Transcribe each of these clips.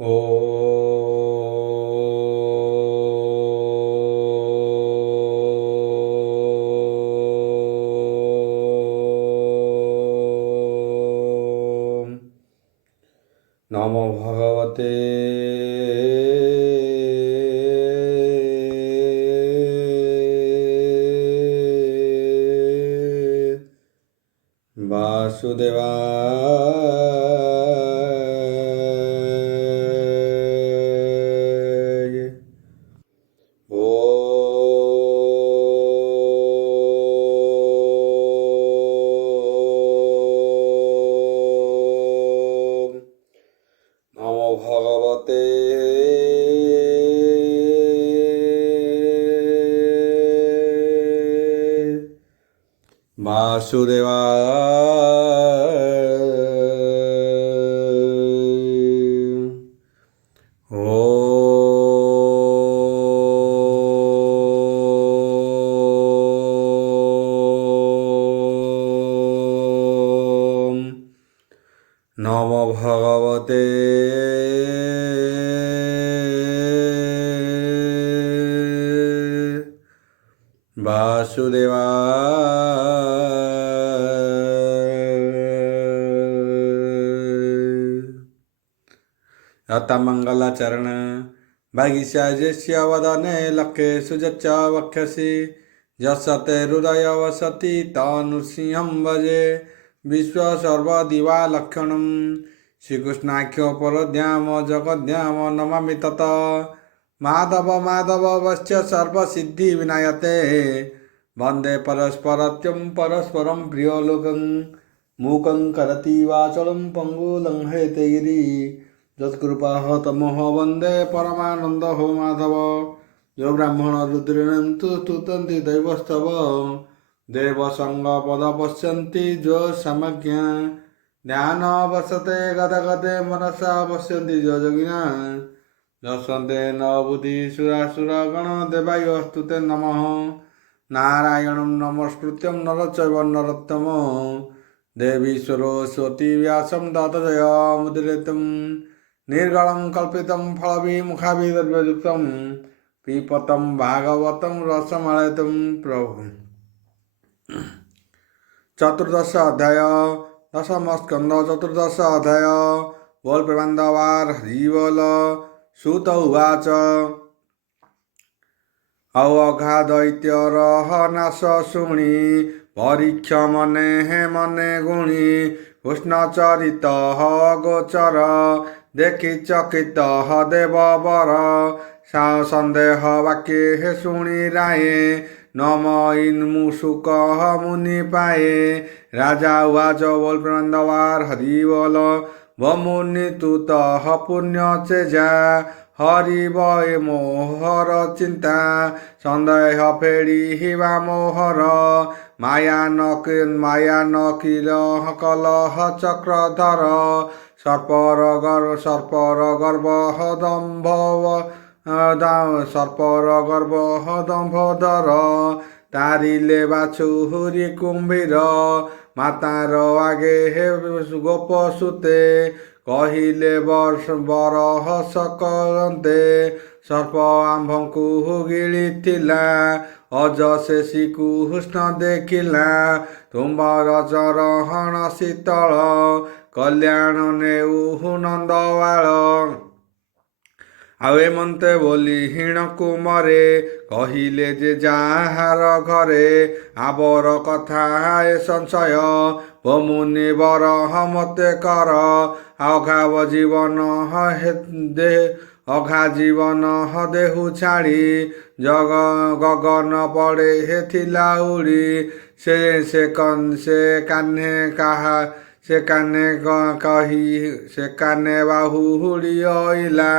ॐ नमो भगवते वासुदेवाय। ॐ नमो भगवते वासुदेवाय। ॐ नमो भगवते वासुदेवाय। रतमङ्गलाचरण भागिष्याजस्य वदने लक्ष्ये सुजच्च वक्षसि यस्ते हृदय वसति तनुसिंहं भजे विश्वसर्वदिवालक्षणं श्रीकृष्णाख्यो परद्याम जगद्याम नमामि तत माधव माधव वश्च सर्वसिद्धिविनायते वन्दे परस्परत्यं परस्परं प्रियोलोकं मूकं करति वाचलं पङ्गुलं हेतगिरि যৎকৃপাহ তমহ বন্দে পরমানন্দ হো মাধব যো ব্রাহ্মণ রুদ্রেণ তুতন্তি দৈবস্তব দেব সঙ্গ পদ পশ্যন্তি যো সমজ্ঞা ধ্যান বসতে গদগদে মনসা পশ্যন্তি যো যোগিনা যশন্তে ন বুদ্ধি সুরাসুর গণ দেবায় স্তুতে নমঃ নারায়ণং নমস্কৃত্যং নরচৈব নরোত্তম দেবী সরস্বতী ব্যাসং তত জয়मुदीरयेत् निर्गलं कल्पितं फलविमुखाभिर्युक्तं पिपतं भागवतं रसमलयितं प्रभु। चतुर्दश अध्याय दशमस्कन्ध चतुर्दश अध्याय बोल प्रबन्धवार हरिबोल सुत उवाच अवघादैत्यरः नाश शुणि परीक्ष मने मने गुणि कृष्णचरित गोचर देखि चकित देववर सा सन्देह वाक्ये शुणि राये नम इन्मुसुक मुनि पाए राजा उवाच बोल प्रबन्धवार हरि बोल मुनि तुत पुण्य चेजा हरि बय मोहर चिंता सन्देह फेड़ी हिवा मोहर माया नकिल कलह चक्रधर सर्पर गर्भ दम्भधर तारिले बाछुरी कुम्भीर मातार आगे हे गोप सुते कहिले बरह सकलते सर्प आम्भଙ୍କୁ ଗିଳିଥିଲା ଅଜଶେଷୀକୁ ହୁଷ୍ଣ ଦେଖିଲା ତୁମ୍ଭର ଚରଣ ଶୀତଳ କଲ୍ୟାଣ ନେଉ ନନ୍ଦବାଳ ଆଉ ଏମନ୍ତେ ବୋଲି ହୀଣକୁ ମରେ କହିଲେ ଯେ ଯାହାର ଘରେ ଆବର କଥା ଏ ସଂଶୟ ଓ ମୁନିବର ମତେ କର ଅଘାବ ଜୀବନ ଅଘା ଜୀବନ ଦେହୁ ଛାଡ଼ି ଗଗନ ପଡ଼େ ଥିଲା ଉଡ଼ି ସେ କାହ୍ନେ କାହା ସେ କାନେ ବାହୁ ହୁଡ଼ି ଅଇଲା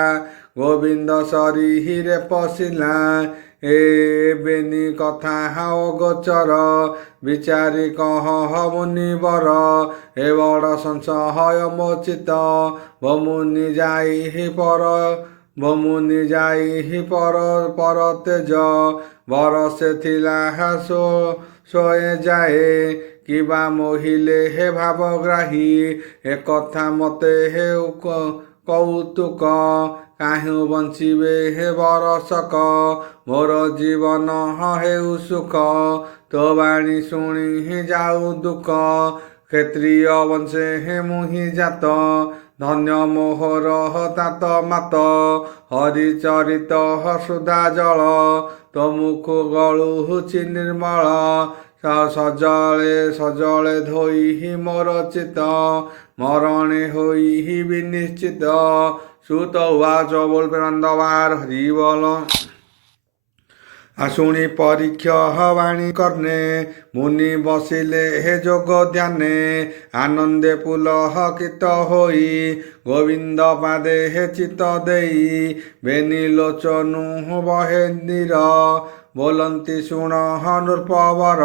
ଗୋବିନ୍ଦ ସରିରେ ପଶିଲା ଏବେନି କଥା ଅଗୋଚର ବିଚାରି କହ ମୁନିବର ଏ ବଡ଼ ସଂଶୟ ମୋଚିତ ମୁନି ଯାଇ ପର ତେଜ ବରସେ ଥିଲା ଶୋଏ ଯାଏ କିବା ମୋହିଲେ ହେ ଭାବଗ୍ରାହୀ ଏ କଥା ମତେ କୌତୁକ କାହିଁ ବଞ୍ଚିବେ ହେ ବରଷକ ମୋର ଜୀବନ ହେଉ ସୁଖ ତୋ ବାଣୀ ଶୁଣି ଯାଉ ଦୁଃଖ କ୍ଷତ୍ରିୟ ବଂଶେ ହେ ମୁହିଁ ଜାତ ଧନ୍ୟ ମୋହର ତାତ ମାତ ହରିଚରିତ ସୁଧା ଜଳ ତୋ ମୁଖ ଗଳୁଛି ନିର୍ମଳ ସଜଳେ ସଜଳେ ଧୋଇ ମୋର ଚିତ ମରଣେ ହୋଇ ବିନିଶ୍ଚିତ ସୁତ ଉବାଚ ବୋଲ ପ୍ରେମାନନ୍ଦବାର ହରି ବୋଲ ଶୁଣି ପରୀକ୍ଷ ବାଣୀ କର୍ଣ୍ଣେ ମୁନି ବସିଲେ ହେ ଯୋଗ ଧ୍ୟାନେ ଆନନ୍ଦେ ପୁଲକିତ ହୋଇ ଗୋବିନ୍ଦ ପାଦେ ହେ ଚିତ ଦେଇ ବେନି ଲୋଚନୁ ବହେ ନୀର ବୋଲନ୍ତି ଶୁଣ ନୃପବର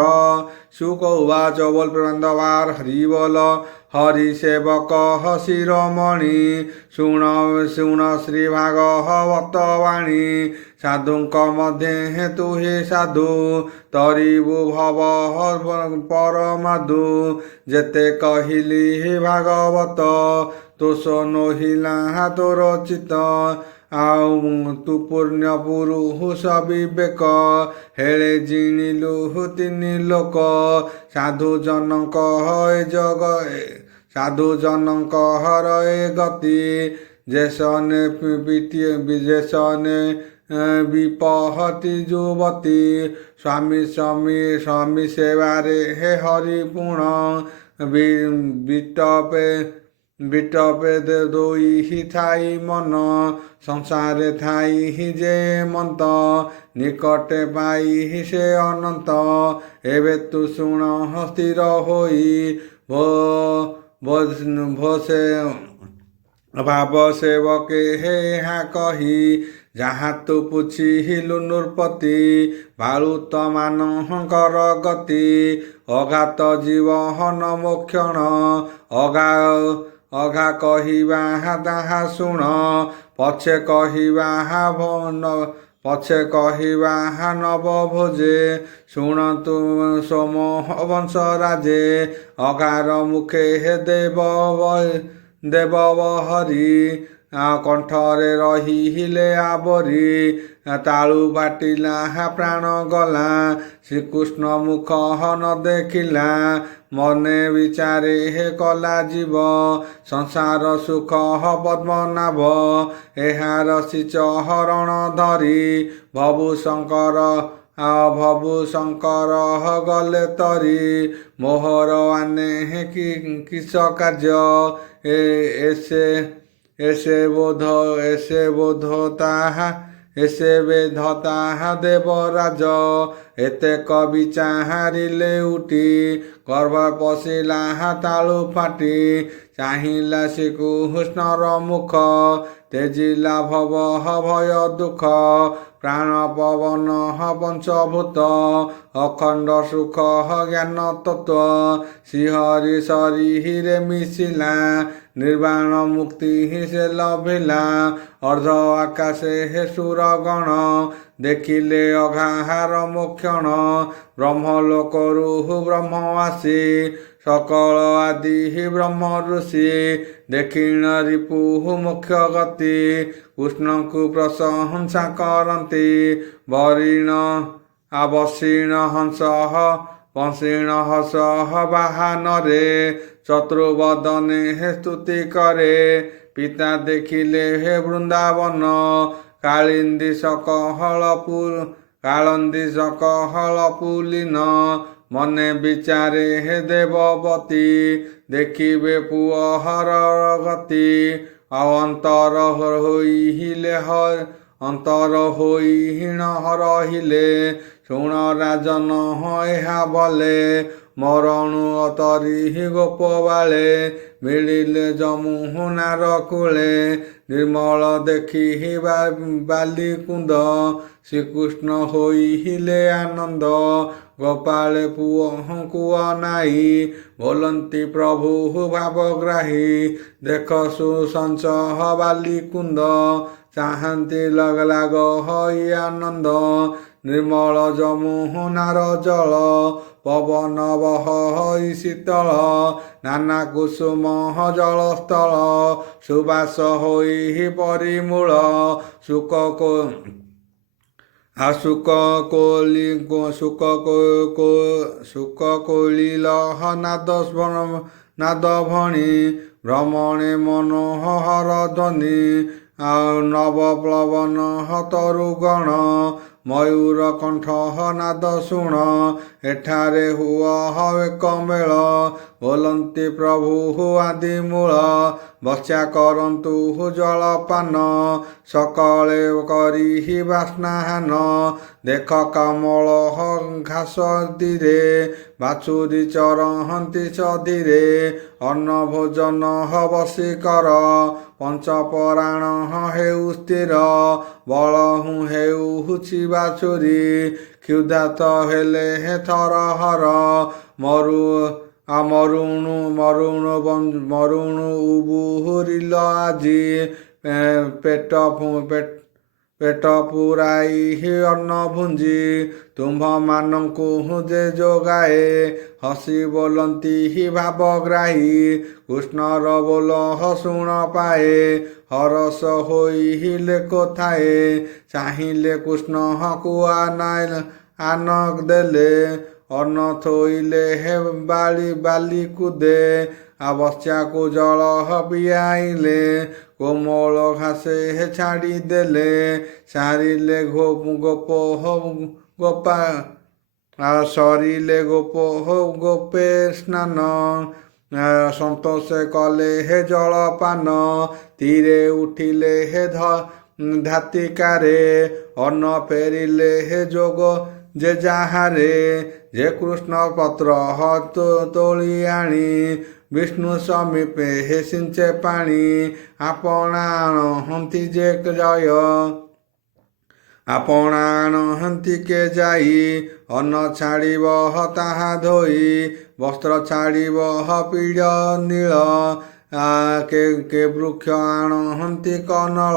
ଶୁକ ଉବାଚ ବୋଲ ପ୍ରେମାନନ୍ଦବାର ହରି ବୋଲ ହରି ସେବକ ଶିରୋମଣି ଶୁଣ ଶୁଣ ଶ୍ରୀ ଭାଗବତ ବାଣୀ ସାଧୁଙ୍କ ମଧ୍ୟେ ତୁ ହି ସାଧୁ ତରିବୁ ଭବ ପରମାଧୁ ଯେତେ କହିଲି ଭାଗବତ ତୋଷ ନୋହିଲା ତୋର ଚିତ ଆଉ ତୁ ପୂର୍ଣ୍ଣ ପୁରୁଷ ବିବେକ ହେଳେ ଜିଣିଲୁ ତିନି ଲୋକ ସାଧୁ ଜନଙ୍କ ଏ ଜଗ ସାଧୁ ଜନଙ୍କ ହର ଏ ଗତି ଯେସନେ ଯେସନେ ବିପହତି ଯୁବତୀ ସ୍ୱାମୀ ସ୍ୱାମୀ ସ୍ୱାମୀ ସେବାରେ ହେ ହରିପୁଣ ବିଟପେ ବିଟପେ ଦୋଇ ଥାଇ ମନ ସଂସାରେ ଥାଇ ଯେ ମନ୍ତ ନିକଟେ ପାଇ ସେ ଅନନ୍ତ ଏବେ ତୁ ଶୁଣ ସ୍ଥିର ହୋଇ ଭୋସେ ଭାବ ସେବକେ ହେ ଏହା କହି ଯାହା ତୁ ପୁଛିଲୁ ନୃପତି ବାଳୁତ ମାନଙ୍କର ଗତି ଅଘାତ ଜୀବନ ମୋକ୍ଷଣ ଅଘା କହିବା ତାହା ଶୁଣ ପଛେ କହିବା ପଛେ କହିବା ନବ ଭୋଜେ ଶୁଣନ୍ତୁ ସୋମ ବଂଶ ରାଜେ ଅଘାର ମୁଖେ ହେ ଦେବ ହରି କଣ୍ଠରେ ରହିଲେ ଆବରି ତାଳୁ ବାଟିଲା ପ୍ରାଣ ଗଲା ଶ୍ରୀକୃଷ୍ଣ ମୁଖ ନ ଦେଖିଲା ମନେ ବିଚାରେ ହେ କଲା ଜୀବ ସଂସାର ସୁଖ ପଦ୍ମନାଭ ଏହାର ଚରଣ ଧରି ଭବୁ ଶଙ୍କର ଗଲେ ତରି ମୋହର ଆନେ କିସ କାର୍ଯ୍ୟ ଏସେ ବୋଧ ତାହା ଦେବରାଜ ଏତେକ ବିଚାରିଲେ ଉଠି ଗର୍ଭ ପଶିଲା ତାଳୁ ଫାଟି ଚାହିଁଲା ଶ୍ରୀକୃଷ୍ଣର ମୁଖ ତେଜିଲା ଭୟ ଦୁଃଖ ପ୍ରାଣ ପବନ ପଞ୍ଚଭୂତ ଅଖଣ୍ଡ ସୁଖ ଜ୍ଞାନ ତତ୍ତ୍ୱ ଶ୍ରୀହରି ଶରୀରେ ମିଶିଲା ନିର୍ବାଣ ମୁକ୍ତି ସେ ଲଭିଲା ଅର୍ଦ୍ଧ ଆକାଶେ ହେ ସୁରଗଣ ଦେଖିଲେ ଅଘାହାର ମୋକ୍ଷଣ ବ୍ରହ୍ମଲୋକରୁ ବ୍ରହ୍ମ ଆସି ସକଳ ଆଦି ବ୍ରହ୍ମ ଋଷି ଦେଖିଣ ରିପୁ ମୁଖ୍ୟ ଗତି କୃଷ୍ଣଙ୍କୁ ପ୍ରଶଂସା କରନ୍ତି ବସିଣ ହଂସ ବାହାନରେ ଚତୁର୍ବଦନେ ସ୍ତୁତି କରେ ପିତା ଦେଖିଲେ ହେ ବୃନ୍ଦାବନ କାଳିନ୍ଦୀ ସକହଳ ପୁଲିନ ମନେ ବିଚାରେ ହେ ଦେବବତୀ ଦେଖିବେ ପୁଅ ହର ଗତି ଆଉ ଅନ୍ତର ହୋଇହୀନ ରହିଲେ ଶୁଣ ରାଜନ ଏହା ବଲେ ମରଣୁ ଅତରି ଗୋପ ବାଳେ ମିଳିଲେ ଯମୁନାର କୂଳେ ନିର୍ମଳ ଦେଖି ବାଲି କୁନ୍ଦ ଶ୍ରୀକୃଷ୍ଣ ହୋଇଲେ ଆନନ୍ଦ ଗୋପାଳେ ପୁଅଙ୍କୁ ଅନାଇ ବୋଲନ୍ତି ପ୍ରଭୁ ଭାବଗ୍ରାହୀ ଦେଖ ବାଲି କୁନ୍ଦ ଚାହାନ୍ତି ଲାଗ ହୋଇ ଆନନ୍ଦ ନିର୍ମଳ ଯମୁନାର ଜଳ ପବନ ବହଇ ଶୀତଳ ନାନା କୁସୁମ ଜଳସ୍ଥଳ ସୁବାସ ହୋଇ ପରିମୂଳ ସୁକ କୋଳିଲ ନାଦ ଭଣୀ ଭ୍ରମଣେ ମନୋହର ଧ୍ୱନି ନବପ୍ଲବନ ତରୁଗଣ ମୟୂର କଣ୍ଠ ନାଦ ଶୁଣ ଏଠାରେ ହୁଅ ଏକ ମେଳ ବୋଲନ୍ତି ପ୍ରଭୁ ଆଦି ମୂଳ ବଚା କରନ୍ତୁ ଜଳପାନ ସକଳେ କରି ବାସ୍ନାହାନ ଦେଖ କମଳ ଘାସ ଧୀରେ ବାଛୁରୀ ଚରହନ୍ତି ସଧୀରେ ଅନ୍ନ ଭୋଜନ ବସି କର ପଞ୍ଚପରାଣ ହେଉ ସ୍ଥିର ବଳ ହେଉଛି ବାଛୁରୀ କ୍ଷୁଧାତ ହେଲେ ଥରହର ମରୁଣ ଉବୁରିଲ ଆଜି ପେଟ ପୁରାଇ ଅନ୍ନ ଭୁଞ୍ଜି ତୁମ୍ଭମାନଙ୍କୁ ଯେ ଯୋଗାଏ ହସି ବୋଲନ୍ତି ଭାବଗ୍ରାହୀ କୃଷ୍ଣର ବୋଲ ଶୁଣ ପାଏ ହରସ ହୋଇଲେ କୋଥାଏ ଚାହିଁଲେ କୃଷ୍ଣକୁ ଆନ ଦେଲେ ଅନ୍ନ ଥୋଇଲେ ବାଲି କୁଦେ ବଚ୍ଚାକୁ ଜଳ ପିଆଇଲେ କୋମଳ ଘାସେ ଛାଡ଼ିଦେଲେ ସାରିଲେ ଗୋପେ ସ୍ନାନ ସନ୍ତୋଷ କଲେ ଜଳପାନ ତୀରେ ଉଠିଲେ ଧାତିକାରେ ଅନ୍ନ ଫେରିଲେ ଯୋଗ ଯେ ଯାହାରେ ଯେ କୃଷ୍ଣ ପତ୍ର ତୋଳି ଆଣି ବିଷ୍ଣୁ ସମୀପେ ସିଞ୍ଚେ ପାଣି ଆପଣାଣନ୍ତି ଯେ ଜୟ ଆପଣାଣନ୍ତି କେ ଯାଇ ଅନ୍ନ ଛାଡ଼ିବ ତାହା ଧୋଇ ବସ୍ତ୍ର ଛାଡ଼ିବ ପୀଡ଼ ନୀଳ କେ ବୃକ୍ଷ ଆଣନ୍ତି କନଳ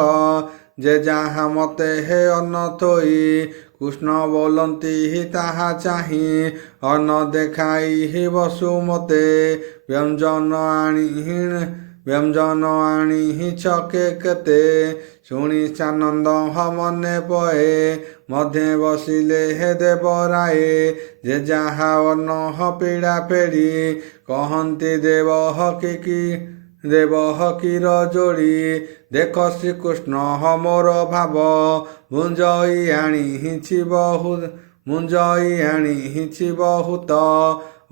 ଯେ ଯାହା ମତେ ଅନ୍ନ ଥୋଇ କୃଷ୍ଣ ବୋଲନ୍ତି ତାହା ଚାହିଁ ଅନ୍ନ ଦେଖାଇ ବସୁମତେ ବ୍ୟଞ୍ଜନ ଆଣିଛ କେତେ ଶୁଣି ଚାନନ୍ଦ ମନେ ପଏ ମଧ୍ୟେ ବସିଲେ ଦେବରାଏ ଯେ ଯାହା ଅନ୍ନ ପୀଡ଼ା ପେଡ଼ି କହନ୍ତି ଦେବହକିର ଯୋଡ଼ି ଦେଖ ଶ୍ରୀକୃଷ୍ଣ ମୋର ଭାବ ମୁଞ୍ଜଇ ଆଣିଛି ବହୁତ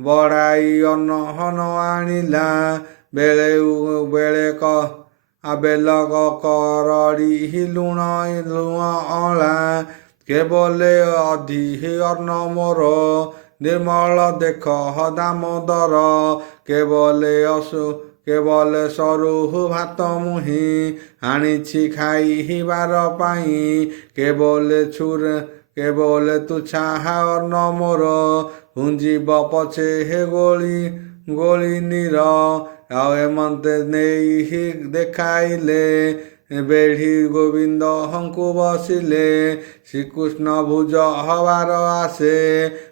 ବଢ଼ାଇ ଅନ୍ନ ଆଣିଲା ବେଳେ ବେଲ କରଡ଼ି ଲୁଣ ଅଁଳା କେବଲେ ଅଧି ଅନ୍ନ ମୋର ନିର୍ମଳ ଦେଖ ଦାମୋଦର କେବଲେ ସରୁ ଭାତ ମୁହିଁ ଆଣିଛି ଖାଇବାର ପାଇଁ କେବଲେ ତୁଚ୍ଛା ଅନ୍ନ ମୋର ପୁଞ୍ଜିବ ପଛେ ଗୋଳି ନୀର ଆଉ ଏମନ୍ତେ ନେଇ ଦେଖାଇଲେ ବେଢ଼ି ଗୋବିନ୍ଦଙ୍କୁ ବସିଲେ ଶ୍ରୀକୃଷ୍ଣ ଭୁଜ ହବାର ଆସେ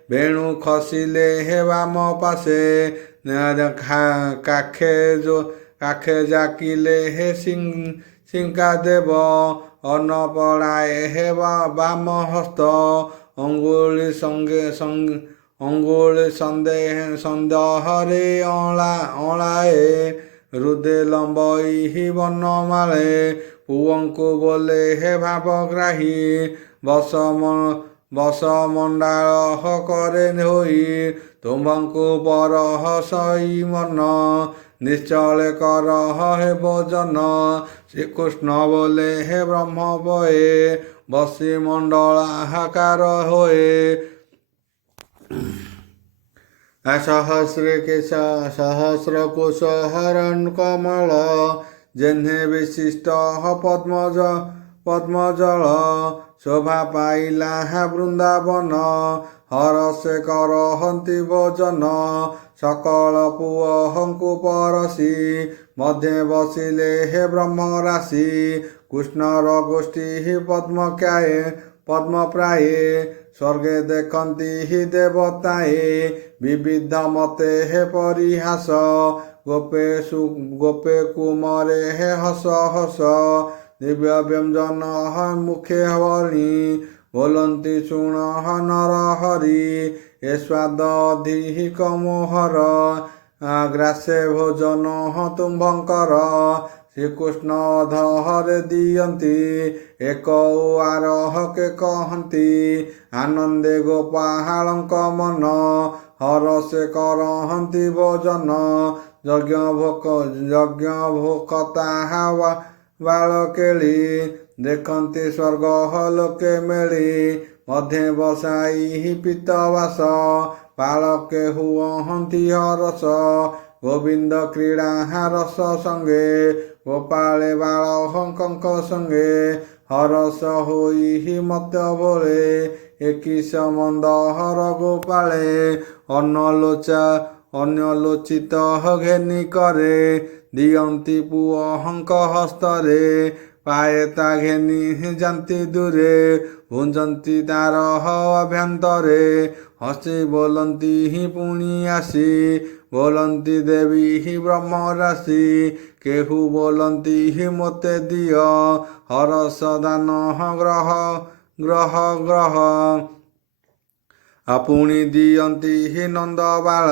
ବେଣୁ ଖସିଲେ ବାମ ପାଶେ କାଖେ ଜାକିଲେ ସିଙ୍କା ଦେବ ଅନ୍ନ ପଡ଼ାଏ ବାମ ହସ୍ତ ଅଙ୍ଗୁଳି ସନ୍ଦେହରେ ଅଁଳାଏ ହୃଦେ ଲମ୍ବଇ ବନମାଳେ ପୁଅଙ୍କୁ ବୋଲେ ଭାବଗ୍ରାହୀ ବସ ମଣ୍ଡାଳ କରେ ହୋଇ ତୁମ୍ଭଙ୍କୁ ପରହସଇ ମନ ନିଶ୍ଚଳେ କର ଭୋଜନ ଶ୍ରୀକୃଷ୍ଣ ବୋଲେ ବ୍ରହ୍ମ ବଏ ବସି ମଣ୍ଡଳାକାର ହୋଏ ସହସ୍ର କୋଶ ହରଣ କମଳ ଯେହ୍ନେ ବିଶିଷ୍ଟ ପଦ୍ମଜଳ ଶୋଭା ପାଇଲା ବୃନ୍ଦାବନ ହରସେ କରହନ୍ତି ଭୋଜନ ସକଳ ପୁଅଙ୍କୁ ପରସି ମଧ୍ୟେ ବସିଲେ ବ୍ରହ୍ମରାଶି କୃଷ୍ଣର ଗୋଷ୍ଠୀ ପଦ୍ମପ୍ରାୟେ ସ୍ୱର୍ଗେ ଦେଖନ୍ତି ହି ଦେବତାଏ ବିବିଧ ମତେ ହେ ପରିହାସ ଗୋପେ କୁମରେ ହେ ହସ ହସ ଦିବ୍ୟ ବ୍ୟଞ୍ଜନ ମୁଖେ ବଣି ବୋଲନ୍ତି ଶୁଣ ନର ହରି ଏ ସ୍ୱାଦ ଅଧିକ ମୋହର ଗ୍ରାସେ ଭୋଜନ ତୁମ୍ଭଙ୍କର ଶ୍ରୀକୃଷ୍ଣ ଧରେ ଦିଅନ୍ତି ଏକ ଆରହକେ କହନ୍ତି ଆନନ୍ଦେ ଗୋପାଳଙ୍କ ମନ ହରସେ କରହନ୍ତି ଭୋଜନ ଯଜ୍ଞ ଭୋକ ତାହା ବାଳ କେଳି ଦେଖନ୍ତି ସ୍ୱର୍ଗ ଲୋକେ ମେଳି ମଧ୍ୟେ ବସାଇ ପିତବାସ ବାଳକେ ହୁଅନ୍ତି ହରସ ଗୋବିନ୍ଦ କ୍ରୀଡ଼ା ରସ ସଙ୍ଗେ ଗୋପାଳେ ବାଳକଙ୍କ ସଙ୍ଗେ ହରସ ହୋଇ ମତ ଭୋଳେ ଏକିଶ ମନ୍ଦ ହର ଗୋପାଳେ ଅନ୍ୟଲୋଚିତ ଘେନି କରେ ଦିଅନ୍ତି ପୁଅଙ୍କ ହସ୍ତରେ ପାଏ ତା ଘେନି ଯାନ୍ତି ଦୂରେ ଭୁଞ୍ଜନ୍ତି ତାର ଅଭ୍ୟନ୍ତରେ ହସି ବୋଲନ୍ତି ପୁଣି ଆସି ବୋଲନ୍ତି ଦେବୀ ବ୍ରହ୍ମ ରାଶି କେହୁ ବୋଲନ୍ତି ମୋତେ ଦିଅ ହରସ ଦାନ ଗ୍ରହ ପୁଣି ଦିଅନ୍ତି ନନ୍ଦବାଳ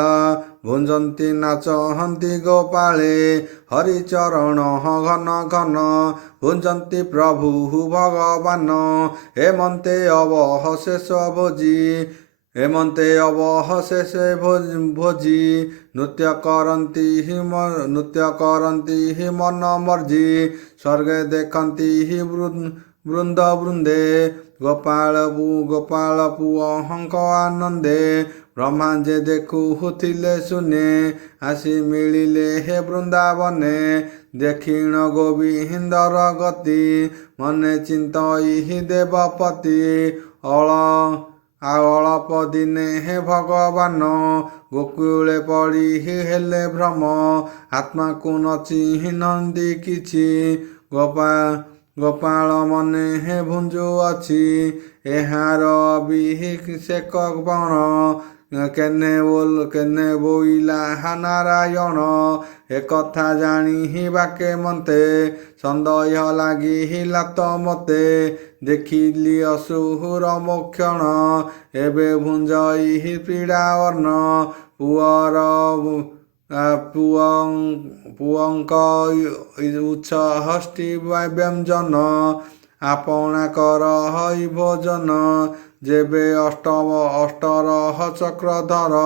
ଭୁଞ୍ଜନ୍ତି ନାଚନ୍ତି ଗୋପାଳେ ହରିଚରଣ ଘନ ଘନ ଭୁଞ୍ଜନ୍ତି ପ୍ରଭୁ ଭଗବାନ ହେମନ୍ତେ ଅବଶେଷ ଭୋଜି ନୃତ୍ୟ କରନ୍ତି ମନ ମର୍ଜି ସ୍ୱର୍ଗେ ଦେଖନ୍ତି ବୃନ୍ଦେ ଗୋପାଳ ପୁଅଙ୍କ ଆନନ୍ଦେ ବ୍ରହ୍ମା ଯେ ଦେଖୁଥିଲେ ଶୁନେ ଆସି ମିଳିଲେ ହେ ବୃନ୍ଦାବନେ ଦେଖିଣ ଗୋବିନ୍ଦର ଗତି ମନେ ଚିନ୍ତଇ ଦେବପତି ଅଳପ ଦିନେ ହେ ଭଗବାନ ଗୋକୁଳେ ପଡ଼ି ହେଲେ ଭ୍ରମ ଆତ୍ମାକୁ ନ ଚିହ୍ନନ୍ତି କିଛି ଗୋପାଳ ମନେ ହେ ଭୁଞ୍ଜୁଅଛି ଏହାର ଅଭିଷେକ ବଣ କେନେ ବୋଇଲା ନାରାୟଣ ଏକଥା ଜାଣି ବାକେ ମତେ ସନ୍ଦେହ ଲାଗିଲା ତ ମତେ ଦେଖିଲି ଅସୁର ମୋକ୍ଷଣ ଏବେ ଭୁଞ୍ଜଇ ପୀଡ଼ା ଅର୍ଣ୍ଣ ପୁଅଙ୍କ ଉଚ୍ଛହଷ୍ଟି ବ୍ୟଞ୍ଜନ ଆପଣା କର ହଇ ଭୋଜନ ଯେବେ ଅଷ୍ଟରହ ଚକ୍ରଧର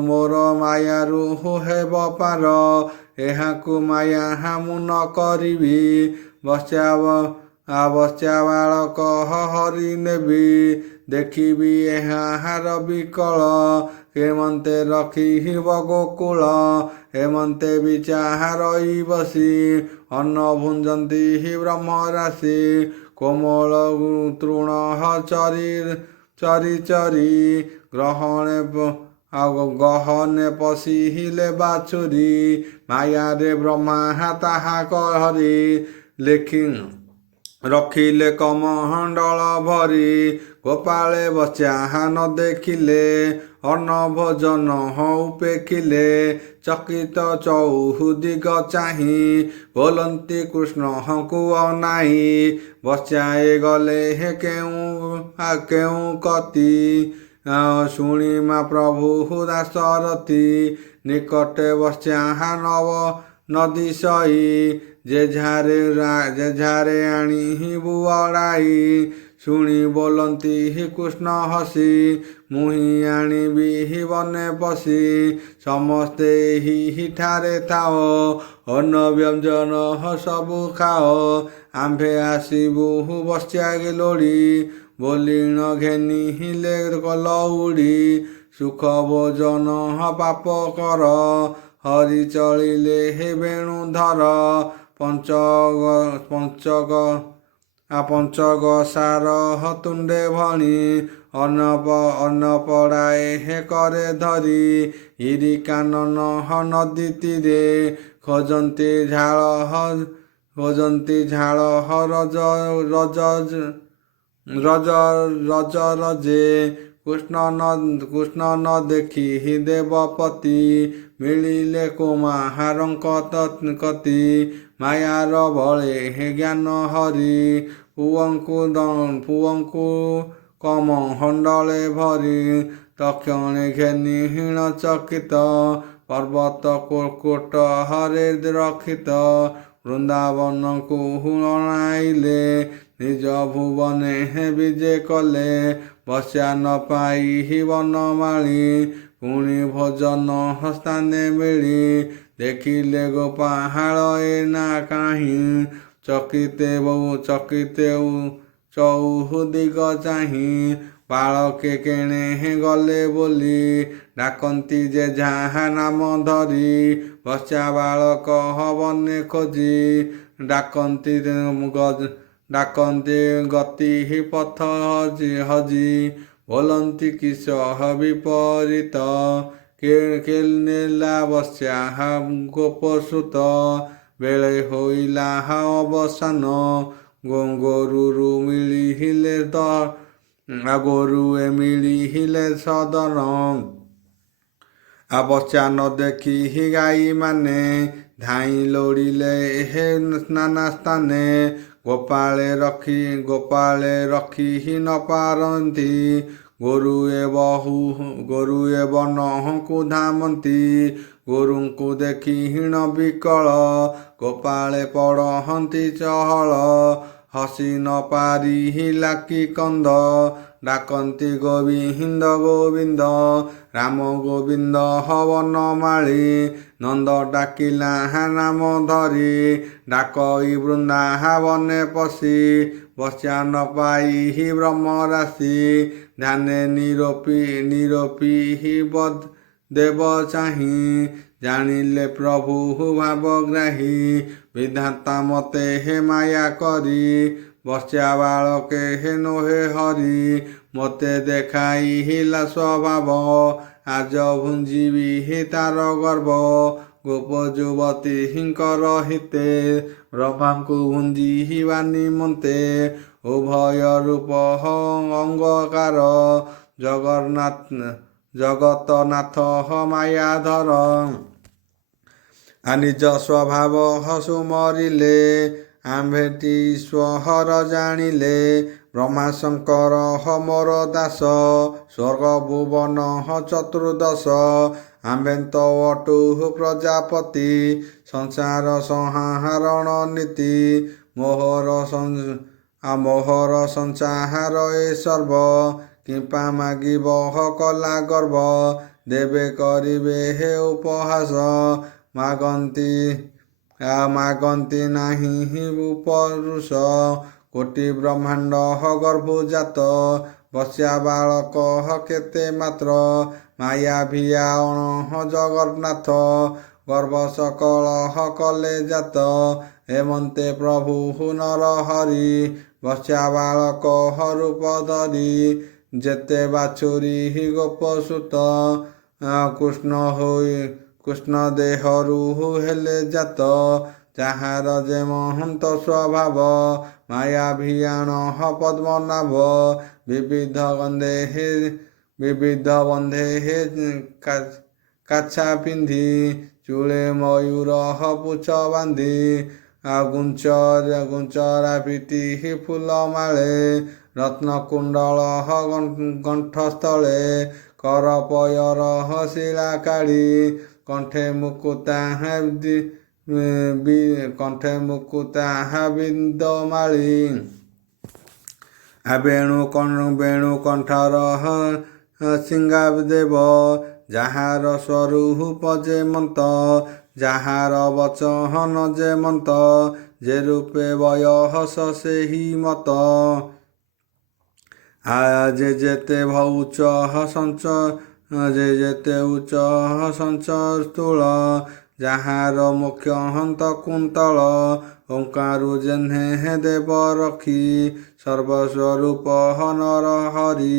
ମୋର ମାୟାରୁ ହେବ ପାର ଏହାକୁ ମାୟା ମୁଁ ନ କରିବି ବସ୍ୟା ବାଳକ ହରି ନେବି ଦେଖିବି ଏହାର ବିକଳ ହେମନ୍ତେ ରଖିବ ଗୋକୁଳ ହେମନ୍ତେ ବିଚାରଇ ବସି ଅନ୍ନ ଭୁଞ୍ଜନ୍ତି ବ୍ରହ୍ମ ରାଶି କୋମଳ ତୃଣ ଚରି ଗହନେ ପଶିଲେ ବାଛୁରୀ ମାୟାରେ ବ୍ରହ୍ମା ତାହା କରି ରଖିଲେ କମଣ୍ଡଳ ଭରି ଗୋପାଳେ ବଚ୍ୟା ନ ଦେଖିଲେ ଅନ୍ନ ଭୋଜନ ଉପେଖିଲେ ଚକିତ ଚୌଦିଗ ଚାହିଁ ବୋଲନ୍ତି କୃଷ୍ଣଙ୍କୁ ଅନାଇ ବଚ୍ୟାଏ ଗଲେ କେଉଁ କତି ଶୁଣି ମା ପ୍ରଭୁ ଦାଶରଥି ନିକଟେ ବଚ୍ୟା ନଦୀ ସଇ ଯେଝାରେ ଆଣି ବୁଅଡ଼ାଇ ଶୁଣି ବୋଲନ୍ତି କୃଷ୍ଣ ହସି ମୁହିଁ ଆଣିବି ବନେ ପଶି ସମସ୍ତେ ଠାରେ ଥାଅ ଅନ୍ନ ବ୍ୟଞ୍ଜନ ସବୁ ଖାଅ ଆମ୍ଭେ ଆସିବୁ ବସ୍ୟା ଲୋଡ଼ି ବୋଲିଣ ଘେନିଲେ ଲଉଡ଼ି ସୁଖ ଭୋଜନ ପାପ କର ହରି ଚଳିଲେ ବେଣୁଧର ପଞ୍ଚଗସାର ତୁଣ୍ଡେ ଭଣି ଅନ୍ନ ପଡ଼ାଏ କରେ ଧରି ହିରି କାନନ ନଦୀ ତୀରେ ଖୋଜନ୍ତି ଝାଳ ରଜେ କୃଷ୍ଣ ନ ଦେଖି ଦେବପତି ମିଳିଲେ କୁମାରଙ୍କ କତି ମାୟାର ବଳେ ଜ୍ଞାନ ହରି ପୁଅଙ୍କୁ କମଣ୍ଡଳେ ଭରି ତକ୍ଷଣେ ଘେନି ହୀନ ଚକିତ ପର୍ବତ କୋଟ ହରେ ରକ୍ଷିତ ବୃନ୍ଦାବନକୁ ଅଣାଇଲେ ନିଜ ଭୁବନେ ବିଜେ କଲେ ବସ୍ୟା ନ ପାଇ ବନମାଳି ପୁଣି ଭୋଜନ ସ୍ଥାନେ ମିଳି ଦେଖିଲେ ଗୋପାଳ ନା କାହିଁ ଚକିତେ ଚଉଦିଗ ଚାହିଁ ବାଳକେ କେଣେ ଗଲେ ବୋଲି ଡାକନ୍ତି ଯେ ଯାହା ନାମ ଧରି ବସ୍ୟା ବାଳକ ବନେ ଖୋଜି ଡାକନ୍ତି ଗତି ପଥ ହଜି ବୋଲନ୍ତି କିସ ବିପରୀତ ନେଲା ବସ୍ୟା ଗୋପସୂତ ବେଳେ ହୋଇଲା ଅବସାନ ଗୋରୁରୁ ମିଳିଲେ ସଦନ ବସ୍ୟା ନ ଦେଖି ଗାଈ ମାନେ ଧାଇଁ ଲୋଡ଼ିଲେ ନାନା ସ୍ଥାନେ ଗୋପାଳେ ରଖି ନ ପାରନ୍ତି ଗୋରୁଏ ବନକୁ ଧାମନ୍ତି ଗୋରୁଙ୍କୁ ଦେଖି ହୀନ ବିକଳ ଗୋପାଳେ ପଡ଼ହନ୍ତି ଚହଳ ହସି ନ ପାରି ଲାକି କନ୍ଦ ଡାକନ୍ତି ଗୋବିନ୍ଦ ରାମ ଗୋବିନ୍ଦ ବନମାଳି ନନ୍ଦ ଡାକିଲା ନାମ ଧରି ଡାକଇ ବୃନ୍ଦାବନେ ପଶି ବସ୍ୟା ନ ପାଇ ବ୍ରହ୍ମ ରାଶି ଧ୍ୟାନେ ନିରୋପି ଦେବ ଚାହିଁ ଜାଣିଲେ ପ୍ରଭୁ ଭାବଗ୍ରାହୀ ବିଧାତା ମତେ ମାୟା କରି ବସ୍ୟା ବାଳକେ ନୋହେ ହରି ମତେ ଦେଖାଇଲା ସ୍ୱଭାବ ଆଜ ଭୁଞ୍ଜିବି ତାର ଗର୍ବ ଗୋପ ଯୁବତୀଙ୍କର ହିତେ ବ୍ରହ୍ମାଙ୍କୁ ଭୁଞ୍ଜିବା ନିମନ୍ତେ ଉଭୟ ରୂପ ଅଙ୍ଗକାର ଜଗତନାଥ ମାୟାଧର ନିଜ ସ୍ୱଭାବ ସୁମରିଲେ ଆମ୍ଭେଟି ଈଶ୍ୱର ଜାଣିଲେ ବ୍ରହ୍ମା ଶଙ୍କର ମୋର ଦାସ ସ୍ୱର୍ଗ ଭୁବନ ଚତୁର୍ଦଶ ଆମ୍ଭେନ୍ତ ଅଟୁ ପ୍ରଜାପତି ସଂସାର ସଂହାରଣ ନୀତି ମୋହର ସଂସାର ଏ ସର୍ବ କିମ୍ପା ମାଗିବ କଲା ଗର୍ବ ଦେବେ କରିବେ ଉପହାସ ମାଗନ୍ତି ନାହିଁ ପରୁଷ କୋଟି ବ୍ରହ୍ମାଣ୍ଡ ଗର୍ଭଜାତ ବସ୍ୟା ବାଳକ କେତେ ମାତ୍ର ମାୟା ଭିଆ ଜଗନ୍ନାଥ ଗର୍ଭ ସକଳ କଲେ ଜାତ ହେମନ୍ତେ ପ୍ରଭୁ ନର ହରି ବସ୍ୟା ବାଳକ ରୂପ ଧରି ଯେତେ ବାଛୁରୀ ଗୋପସୂତ କୃଷ୍ଣ ଦେହରୁ ହେଲେ ଜାତ ଯାହାର ଯେ ମହନ୍ତ ସ୍ୱଭାବ ମାୟା ଭିଆଣ ପଦ୍ମନାଭ ବିବିଧ ବନ୍ଧେ କାଛା ପିନ୍ଧି ଚୂଳେ ମୟୂର ପୁଛ ବାନ୍ଧି ଗୁଞ୍ଚରା ପିଟି ଫୁଲମାଳେ ରତ୍ନକୁଣ୍ଡଳ କଣ୍ଠସ୍ଥଳେ କରପୟର ଶିଳା କାଳି କଣ୍ଠେ ମୁକୁତା ବିନ୍ଦମାଳି ବେଣୁ କଣ୍ଠର ସିଂହାଦେବ ଯାହାର ସ୍ୱରୂପ ଯେମନ୍ତ ଯାହାର ବଚନ ଯେମନ୍ତ ଯେ ରୂପେ ବୟସ ସେହି ମତ ଯେତେ ଉଚ୍ଚ ସଞ୍ଚ ସ୍ଥୂଳ ଯାହାର ମୁଖ୍ୟ ହନ୍ତ କୁନ୍ତଳ ଓଙ୍କାରୁ ଯେହ୍ନେ ଦେବ ରଖି ସର୍ବସ୍ୱରୂପ ନର ହରି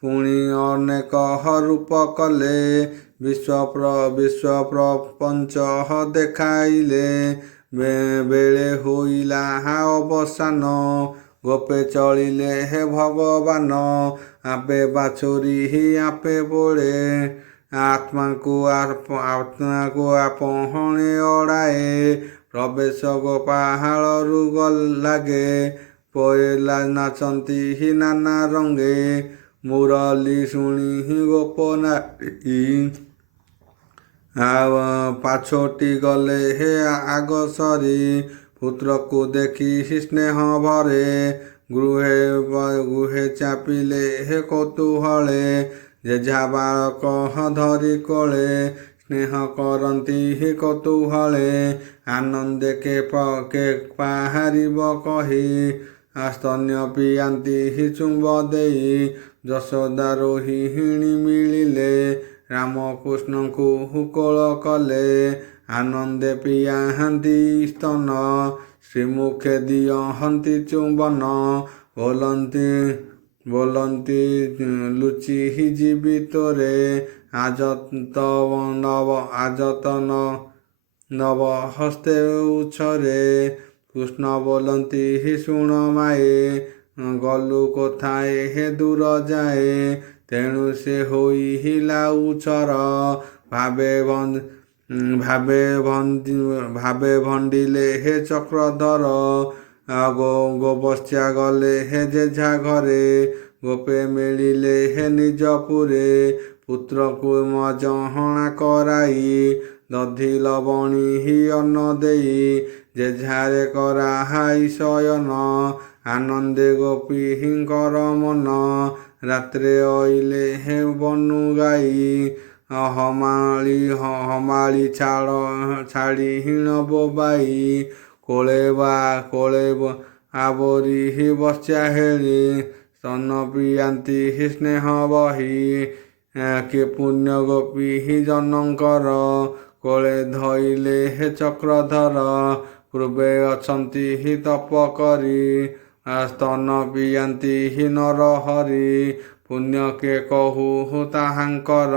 ପୁଣି ଅନେକ ରୂପ କଲେ ବିଶ୍ୱ ପ୍ରପଞ୍ଚ ଦେଖାଇଲେ ବେଳେ ହୋଇଲା ଅବସାନ ଗୋପେ ଚଳିଲେ ହେ ଭଗବାନ ଆପେ ବାଛୁରୀ ଆପେ ବୋଳେ ଆତ୍ମାକୁ ଆପହଣେ ଅଡ଼ାଏ ପ୍ରବେଶ ଗୋପାଳରୁ ଲାଗେ ପୋଇଲା ନାଚନ୍ତି ନାନା ରଙ୍ଗେ ମୁରଲି ଶୁଣି ଗୋପ ନାରୀ ପାଛୋଟି ଗଲେ ହେ ଆଗ ସରି ପୁତ୍ରକୁ ଦେଖି ସ୍ନେହ ଭରେ ଗୃହେ ଚାପିଲେ ହେ କୌତୂହଳେ ଯେଝା ବାଳକ ଧରି କୋଳେ ସ୍ନେହ କରନ୍ତି ହି କୌତୂହଳେ ଆନନ୍ଦେ କେ ପାହାରିବ କହି ସ୍ତନ୍ୟ ପିଆନ୍ତି ହି ଚୁମ୍ବ ଦେଇ ଯଶୋଦା ରୋହିଣୀ ମିଳିଲେ ରାମକୃଷ୍ଣଙ୍କୁ କୋଳ କଲେ ଆନନ୍ଦେ ପିଆହାନ୍ତି ସ୍ତନ ଶ୍ରୀମୁଖେ ଦିଅନ୍ତି ଚୁମ୍ବନ ବୋଲନ୍ତି ଲୁଚି ଜୀବିତରେ ଆଜତ ନବ ହସ୍ତେ ଉଛରେ କୃଷ୍ଣ ବୋଲନ୍ତି ଶୁଣ ମାଏ ଗଲୁ କୋଥାଏ ହେ ଦୂର ଯାଏ ତେଣୁ ସେ ହୋଇଲା ଉଛର ଭାବେ ଭଣ୍ଡିଲେ ହେ ଚକ୍ରଧର ଗୋବଶ୍ୟା ଗଲେ ହେ ଯେଝା ଘରେ ଗୋପେ ମିଳିଲେ ହେ ନିଜପୁରେ ପୁତ୍ରକୁ ମଜହଣା କରାଇ ଦଧି ଲବଣୀ ଅନ୍ନ ଦେଇ ଯେଝାରେ କରାହାଇ ଶୟନ ଆନନ୍ଦେ ଗୋପୀଙ୍କର ମନ ରାତ୍ରେ ଅଇଲେ ହେ ବନୁ ଗାଈ ହମାଳି ଛାଡ଼ି ହୀଣ ବୋବାଇ କୋଳେ ଆବରି ବସ୍ୟା ହେଳି ସ୍ତନ ପିଆନ୍ତି ସ୍ନେହ ବହି କି ପୁଣ୍ୟ ଗୋପୀ ଜନଙ୍କର କୋଳେ ଧଇଲେ ହେ ଚକ୍ରଧର ପୂର୍ବେ ଅଛନ୍ତି ତପ କରି ସ୍ତନ ପିଆନ୍ତି ନର ହରି ପୁଣ୍ୟ କେ କହୁ ତାହାଙ୍କର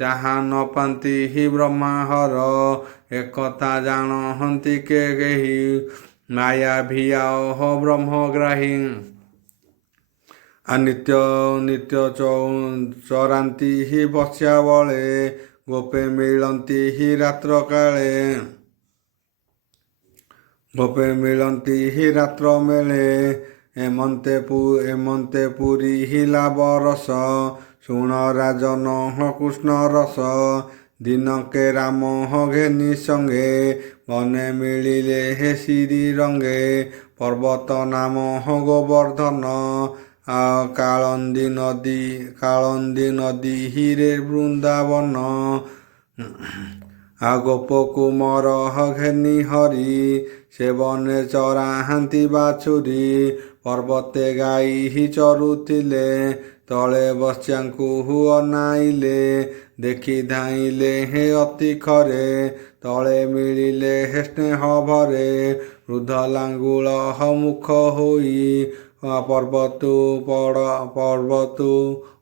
ଯାହା ନ ପାନ୍ତି ବ୍ରହ୍ମାହର ଏକଥା ଜାଣନ୍ତି କେହି ମାୟା ଭିଆ ବ୍ରହ୍ମଗ୍ରାହୀ ନିତ୍ୟ ଚରାନ୍ତି ବସ୍ୟା ବଳେ ଗୋପେ ମିଳନ୍ତି ରାତ୍ର କାଳେ ଗୋପେ ମିଳନ୍ତି ରାତ୍ର ମେଳେ ଏମନ୍ତେ ପୁରୀ ଲାଭ ରସ ଶୁଣ ରାଜନ କୃଷ୍ଣ ରସ ଦିନକେ ରାମ ଘେନି ସଙ୍ଗେ ବନେ ମିଳିଲେ ହେ ଶିରି ରଙ୍ଗେ ପର୍ବତ ନାମ ଗୋବର୍ଦ୍ଧନ କାଳନ୍ଦୀ ନଦୀ ହିରେ ବୃନ୍ଦାବନ ଗୋପ କୁମର ଘେନି ହରି ସେ ବନେ ଚରାହାନ୍ତି ବାଛୁରୀ ପର୍ବତେ ଗାଈ ଚରୁଥିଲେ ତଳେ ବସ୍ୟାଙ୍କୁ ଅନାଇଲେ ଦେଖି ଧାଇଁଲେ ହେ ଅତି ଖରେ ତଳେ ମିଳିଲେ ହେ ସ୍ନେହ ଭରେ ବୃଦ୍ଧ ଲାଙ୍ଗୁଳ ମୁଖ ହୋଇ ପର୍ବତୁ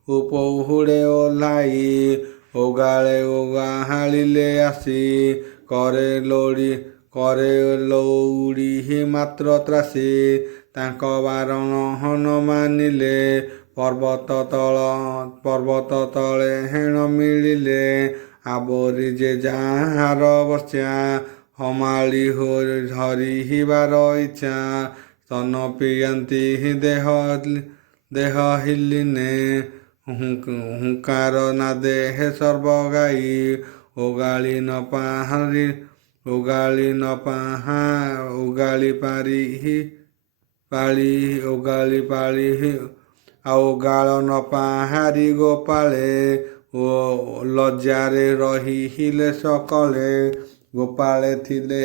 ଉପହୁଡ଼େ ଓହ୍ଲାଇ ଓଗାଳିଲେ ଆସି କରେ ଲଉଡ଼ି ମାତ୍ର ତ୍ରାସି ତାଙ୍କ ବାରଣ ନ ମାନିଲେ ପର୍ବତ ତଳେ ହେଣ ମିଳିଲେ ଆବରି ଯେ ଯାହାର ବସ୍ୟା ହମାଳି ଧରିବାର ଇଚ୍ଛା ସ୍ତନ ପିଆନ୍ତି ଦେହ ହିଲିନେ ହୁଙ୍କାର ନାଦେ ହେ ସର୍ବଗାଈ ଓଗାଳି ପାଳି ଓଗାଳ ନ ପାହାରି ଗୋପାଳେ ଓ ଲଜ୍ଜାରେ ରହିଲେ ସକଳେ ଗୋପାଳେ ଥିଲେ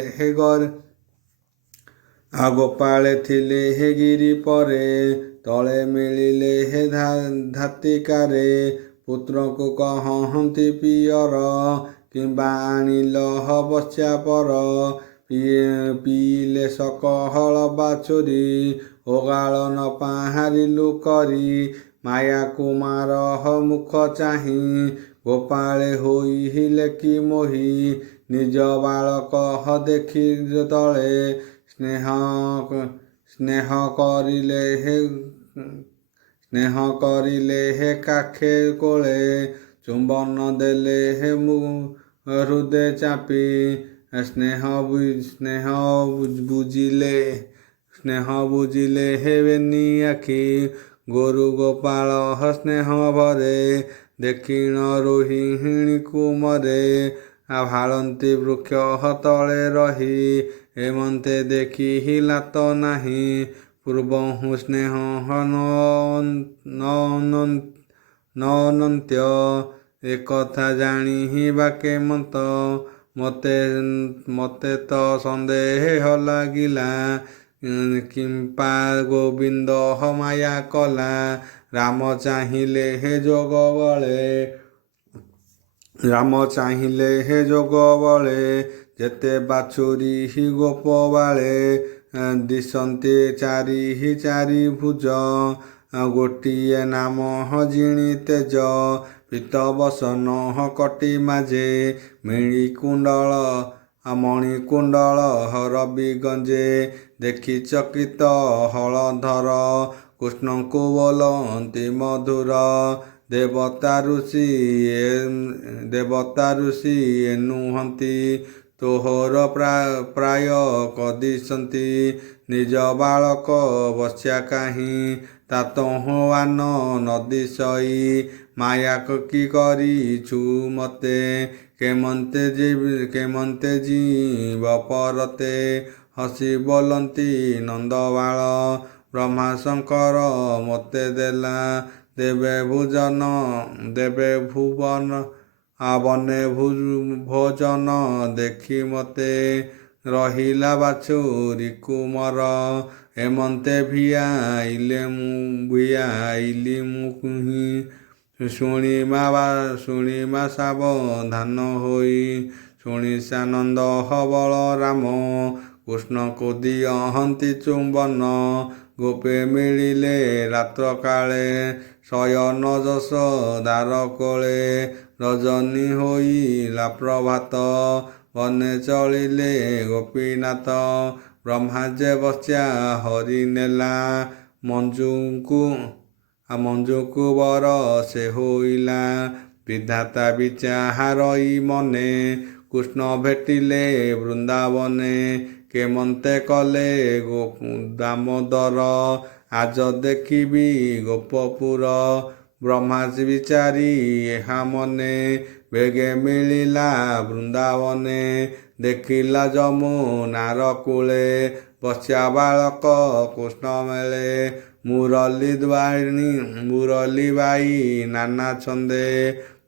ହେ ଗିରି ପରେ ତଳେ ମିଳିଲେ ହେ ଧାତିକାରେ ପୁତ୍ରକୁ କହନ୍ତି ପିଅର କିମ୍ବା ଆଣିଲ ବସ୍ୟା ପର ପିଇଲେ ସକହଳ ବାଛୁରୀ ଓଗାଳ ନ ପାହାରିଲୁ କରି ମାୟା କୁମାର ମୁଖ ଚାହିଁ ଗୋପାଳେ ହୋଇଲେ କି ମୋହି ନିଜ ବାଳକ ଦେଖି ତଳେ ସ୍ନେହ କରିଲେ ହେ କାଖେ କୋଳେ, ଚୁମ୍ବନ ଦେଲେ ହେ ହୃଦେ ଚାପି, ସ୍ନେହ ବୁଝିଲେ ହେ ବେନି ଆଖି, ଗୋରୁ ଗୋପାଳ ସ୍ନେହ ଭରେ, ଦେଖିଣ ରୋହିଣୀକୁ ମରେ, ଭାଳନ୍ତି ବୃକ୍ଷ ତଳେ ରହି, ଏମନ୍ତେ ଦେଖି ଲାତ ନାହିଁ, ପୂର୍ବହୁ ସ୍ନେହ ନଅନନ୍ତ୍ୟ, ଏକଥା ଜାଣି ବାକେ ମତେ ତ ସନ୍ଦେହ ଲାଗିଲା, କିମ୍ପା ଗୋବିନ୍ଦ ମାୟା କଲା, ରାମ ଚାହିଁଲେ ହେ ଯୋଗ ବଳେ, ଯେତେ ବାଛୁରୀ ଗୋପ ବାଳେ, ଦିଶନ୍ତି ଚାରି ଭୁଜ, ଗୋଟିଏ ନାମ ଜିଣି ତେଜ, ପିତ ବସନ କଟି ମାଝେ, ମଣିକୁଣ୍ଡଳ ରବି ଗଞ୍ଜେ, ଦେଖି ଚକିତ ହଳଧର, କୃଷ୍ଣଙ୍କୁ ବୋଲନ୍ତି ମଧୁର, ଦେବତା ଋଷି ନୁହନ୍ତି, ତୋହର ପ୍ରାୟ କଦିଶନ୍ତି, ନିଜ ବାଳକ ବସ୍ୟା କାହିଁ, ତାତହୁଁ ଆନ ନଦିଶଇ, ମାୟା କି କରିଛୁ ମତେ, କେମନ୍ତେ ଜୀବ ପରତେ, ହସି ବୋଲନ୍ତି ନନ୍ଦବାଳ, ବ୍ରହ୍ମା ଶଙ୍କର ମତେ ଦେବେ ଭୁବନ ବନେ ଭୋଜନ, ଦେଖି ମତେ ରହିଲା ବାଛୁରୀ କୁମର, ଏମନ୍ତେ ଭିଆଇଲି ମୁଁ କୁହିଁ, ଶୁଣିମା ସାବଧାନ ହୋଇ, ଶୁଣିସାନନ୍ଦ ବଳରାମ, କୃଷ୍ଣଙ୍କୁ ଦିଅନ୍ତି ଚୁମ୍ବନ, ଗୋପେ ମିଳିଲେ ରାତ୍ର କାଳେ, ଶୟନ ଯଶୋଦାର କୋଳେ, ରଜନୀ ହୋଇଲା ପ୍ରଭାତ, ବନେ ଚଳିଲେ ଗୋପୀନାଥ, ବ୍ରହ୍ମା ଯେ ବସ୍ୟା ହରି ନେଲା, ମଞ୍ଜୁକୁ ବର ସେ ହୋଇଲା, ବିଧାତା ବିଚାରଇ ମନେ, କୃଷ୍ଣ ଭେଟିଲେ ବୃନ୍ଦାବନେ, କେମନ୍ତେ କଲେ ଦାମୋଦର, ଆଜ ଦେଖିବି ଗୋପପୁର, ବ୍ରହ୍ମା ବିଚାରି ଏହା ମନେ, ବେଗେ ମିଳିଲା ବୃନ୍ଦାବନେ, ଦେଖିଲା ଯମୁନାର କୂଳେ, ବସ୍ୟା ବାଳକ କୃଷ୍ଣ ମେଳେ, ମୁରଲି ବାଇ ନାନା ଛନ୍ଦେ,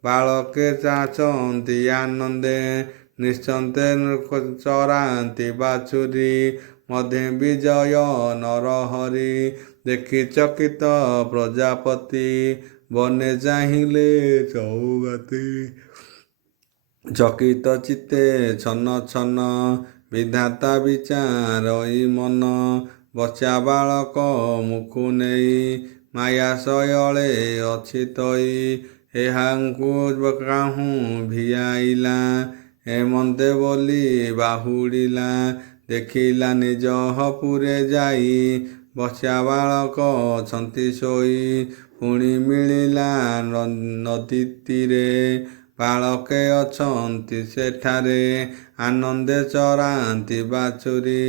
ବାଳକେ ଚାଚନ୍ତି ଆନନ୍ଦେ, ନିଶ୍ଚନ୍ତେ ଚରାନ୍ତି ବାଛୁରୀ, ମଧ୍ୟେ ବିଜୟ ନରହରି, ଦେଖି ଚକିତ ପ୍ରଜାପତି, ବନେ ଚାହିଁଲେ ଚଉଗାତି, ଚକିତ ଚିତ୍ତେ ଛନ ଛନ, ବିଧାତା ବିଚାରଇ ମନ, ବସ୍ୟା ବାଳକ ମୁକୁ ନେଇ, ମାୟା ଶୟଳେ ଅଛି ତଇ, ଏହାଙ୍କୁ କାହୁଁ ଭିଆଇଲା, ଏମନ୍ତେ ବୋଲି ବାହୁଡ଼ିଲା, ଦେଖିଲା ନିଜ ପୁରେ ଯାଇ, ବସ୍ୟା ବାଳକ ଅଛନ୍ତି ଶୋଇ, ପୁଣି ମିଳିଲା ନଦୀ ତୀରେ, ବାଳକେ ଅଛନ୍ତି ସେଠାରେ, ଆନନ୍ଦେ ଚରାନ୍ତି ବାଛୁରୀ,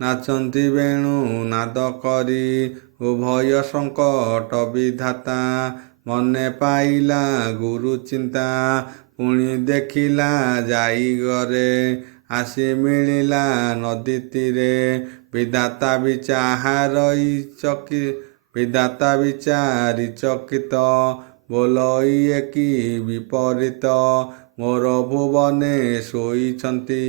ନାଚନ୍ତି ବେଣୁ ନାଦ କରି, ଉଭୟ ସଙ୍କଟ ବିଧାତା, ମନେ ପାଇଲା ଗୁରୁ ଚିନ୍ତା, ପୁଣି ଦେଖିଲା ଯାଇ ଘରେ, ଆସି ମିଳିଲା ନଦୀ ତୀରେ, ବିଧାତା ବିଚାରି ଚକିତ, ବୋଲଇ କି ବିପରୀତ, ମୋର ଭୁବନେ ଶୋଇଛନ୍ତି,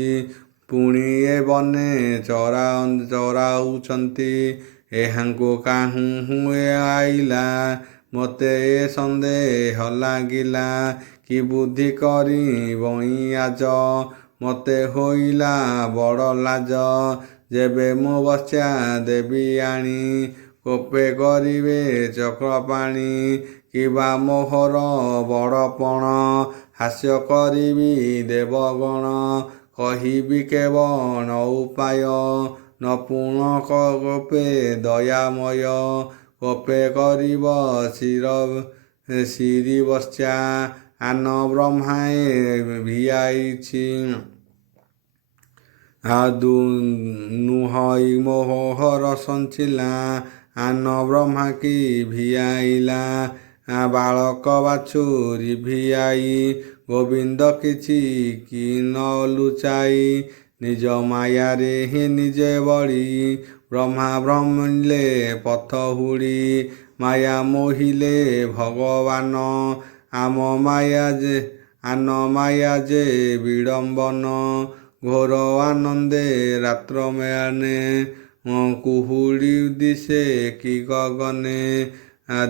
ପୁଣି ଏ ବନେ ଚରାଉଛନ୍ତି, ଏହାଙ୍କୁ କାହୁଁ ଆଇଲା, ମତେ ଏ ସନ୍ଦେହ ଲାଗିଲା, କି ବୁଦ୍ଧି କରିବଇ ଆଜ, ମତେ ହୋଇଲା ବଡ଼ ଲାଜ, ଯେବେ ମୁଁ ବସ୍ୟା ଦେବି ଆଣି, କୋପେ କରିବେ ଚକ୍ରପାଣି, କିବା ମୋହର ବଡ଼ପଣ, ହାସ୍ୟ କରିବି ଦେବଗଣ, କହିବି କେବଳ ଉପାୟ, ନପୁଣ କୋପେ ଦୟାମୟ କୋପେ କରିବ ଶିରି ବର୍ଷା ଆନ ବ୍ରହ୍ମାଏ ଭିଆଇଛି ନୁହଇ ମୋହର ସଞ୍ଚିଲା ଆନ ବ୍ରହ୍ମା କି ଭିଆଇଲା ବାଳକ ବାଛୁରୀ ଭିଆଇ ଗୋବିନ୍ଦ କିଛି କି ନ ଲୁଚାଇ ନିଜ ମାୟାରେ ହିଁ ନିଜେ ବଳି ବ୍ରହ୍ମା ଭ୍ରମିଲେ ପଥ ହୁଡ଼ି ମାୟା ମୋହିଲେ ଭଗବାନ ଆନ ମାୟା ଯେ ବିଡ଼ମ୍ବନ ଘୋର ଆନନ୍ଦେ ରାତ୍ର ମୟାନେ କୁହୁଡ଼ି ଦିଶେ କି ଗଗନେ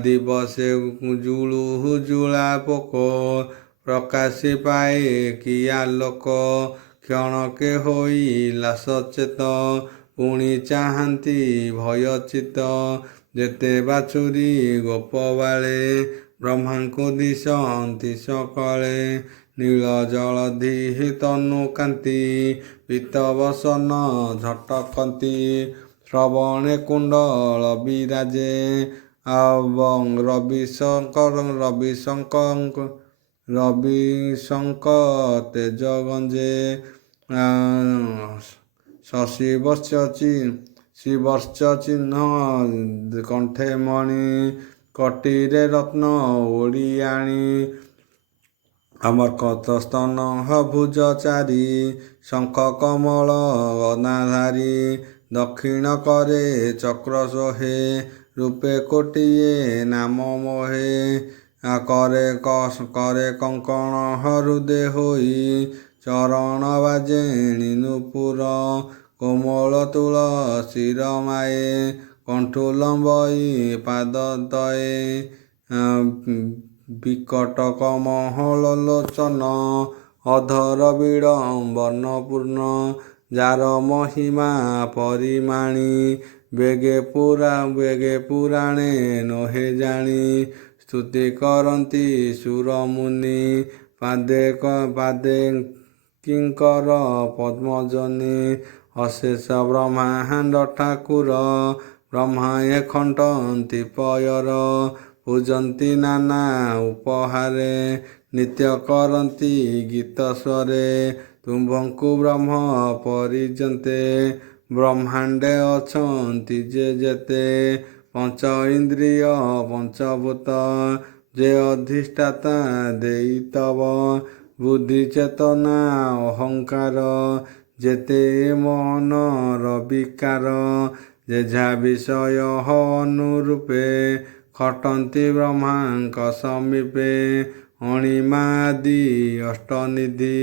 ଦିବସେ ଜୁଳା ପୋକ ପ୍ରକାଶ ପାଏ କି ଆଲୋକ କ୍ଷଣକେ ହୋଇଲା ସଚେତ ପୁଣି ଚାହାନ୍ତି ଭୟଚିତ ଯେତେ ବାଛୁରୀ ଗୋପବାଳେ ବ୍ରହ୍ମାଙ୍କୁ ଦିଶନ୍ତି ସକାଳେ ନୀଳ ଜଳଧି ତନୁ କାନ୍ତି ପୀତବସନ ଝଟକନ୍ତି ଶ୍ରବଣେ କୁଣ୍ଡଳ ବିରାଜେ ରବିଶଙ୍କ ତେଜ ଗଞ୍ଜେ ଶିବର୍ଷ ଚିହ୍ନ କଣ୍ଠେ ମଣି କଟିରେ ରତ୍ନ ଓଡ଼ିଆଣି ଅମର୍କତ ସ୍ତନ ଭୁଜ ଚାରି ଶଙ୍ଖ କମଳ ଗଦାଧାରୀ ଦକ୍ଷିଣ କରେ ଚକ୍ର ଶୋହେ ରୂପେ କୋଟିଏ ନାମ ମୋହେ କରେ କଙ୍କଣ ହୃଦେ ହୋଇ ଚରଣ ବାଜେଣି ନୂପୁର କୋମଳ ତୁଳସୀର ମାଏ କଣ୍ଠୁ ଲମ୍ବଇ ପାଦ ତଏ ବିକଟ କମଳ ଲୋଚନ ଅଧର ବିଡ଼ମ୍ବନ ପୂର୍ଣ୍ଣ ଯାର ମହିମା ପରିମାଣି ବେଗେ ପୁରାଣେ ନୋହେ ଜାଣି ସ୍ତୁତି କରନ୍ତି ସୁରମୁନି ପାଦେ କିଙ୍କର ପଦ୍ମଜନି ଅଶେଷ ବ୍ରହ୍ମାଣ୍ଡ ଠାକୁର ବ୍ରହ୍ମାଏ ଖଣ୍ଟନ୍ତି ପୟର ପୂଜନ୍ତି ନାନା ଉପହାରେ ନିତ୍ୟ କରନ୍ତି ଗୀତ ସ୍ୱରେ ତୁମ୍ଭଙ୍କୁ ବ୍ରହ୍ମ ପରିଜନ୍ତେ ବ୍ରହ୍ମାଣ୍ଡେ ଅଛନ୍ତି ଯେ ଯେତେ ପଞ୍ଚ ଇନ୍ଦ୍ରିୟ ପଞ୍ଚଭୂତ ଯେ ଅଧିଷ୍ଠାତା ଦେଇତବ ବୁଦ୍ଧି ଚେତନା ଅହଙ୍କାର ଯେତେ ମନର ବିକାର ଯେଝା ବିଷୟ ଅନୁରୂପେ ଖଟନ୍ତି ବ୍ରହ୍ମାଙ୍କ ସମୀପେ ଅଣିମାଦି ଅଷ୍ଟନିଧି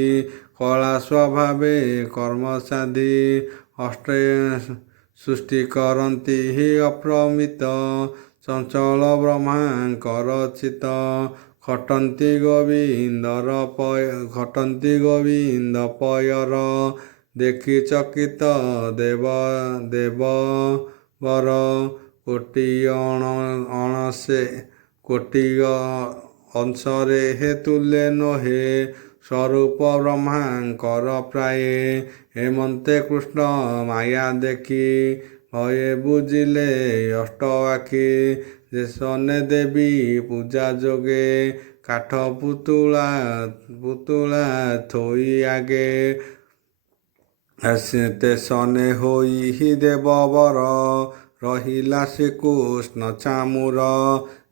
କଳା ସ୍ୱଭାବେ କର୍ମସାଧି ଅଷ୍ଟେ ସୃଷ୍ଟି କରନ୍ତି ଅପ୍ରମିତ ଚଞ୍ଚଳ ବ୍ରହ୍ମାଙ୍କର ଚିତ ଖଟନ୍ତି ଗୋବିନ୍ଦ ପୟର ଦେଖି ଚକିତ ଦେବବର କୋଟି ଅଂଶରେ ହେତୁଲେ ନୋହେ ସ୍ୱରୂପ ବ୍ରହ୍ମାଙ୍କର ପ୍ରାୟେ ହେମନ୍ତେ କୃଷ୍ଣ ମାୟା ଦେଖି ଭୟେ ବୁଝିଲେ ଅଷ୍ଟ ଆଖି ଦେଶନେ ଦେବୀ ପୂଜା ଯୋଗେ କାଠ ପୁତୁଳା ଥୋଇ ଆଗେ ତେସନେ ହୋଇ ଦେବବର ରହିଲା ଶ୍ରୀକୃଷ୍ଣ ଚାମୁର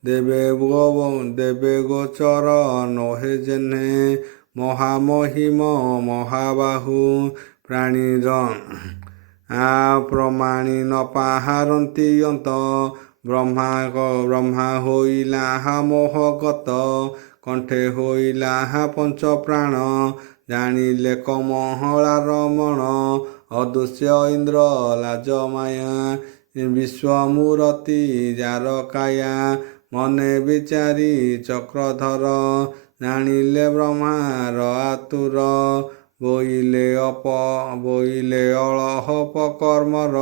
ଦେବେ ଗୋଚର ନୋହେ ଯେହ୍ନେ ମହାମହିମ ମହାବାହୁ ପ୍ରାଣୀର ପ୍ରମାଣୀ ନ ପାହାରନ୍ତି ଅନ୍ତ ବ୍ରହ୍ମା ହୋଇଲା ମୋହଗତ କଣ୍ଠେ ହୋଇଲା ପଞ୍ଚ ପ୍ରାଣ ଜାଣିଲେ କମହଳା ରମଣ ଅଦୃଶ୍ୟ ଇନ୍ଦ୍ର ଲାଜ ମାୟା ବିଶ୍ୱମୂରତି ଯାର କାୟା ମନେ ବିଚାରି ଚକ୍ରଧର ଜାଣିଲେ ବ୍ରହ୍ମାର ଆତୁର ବୋଇଲେ ଅଳହପ କର୍ମର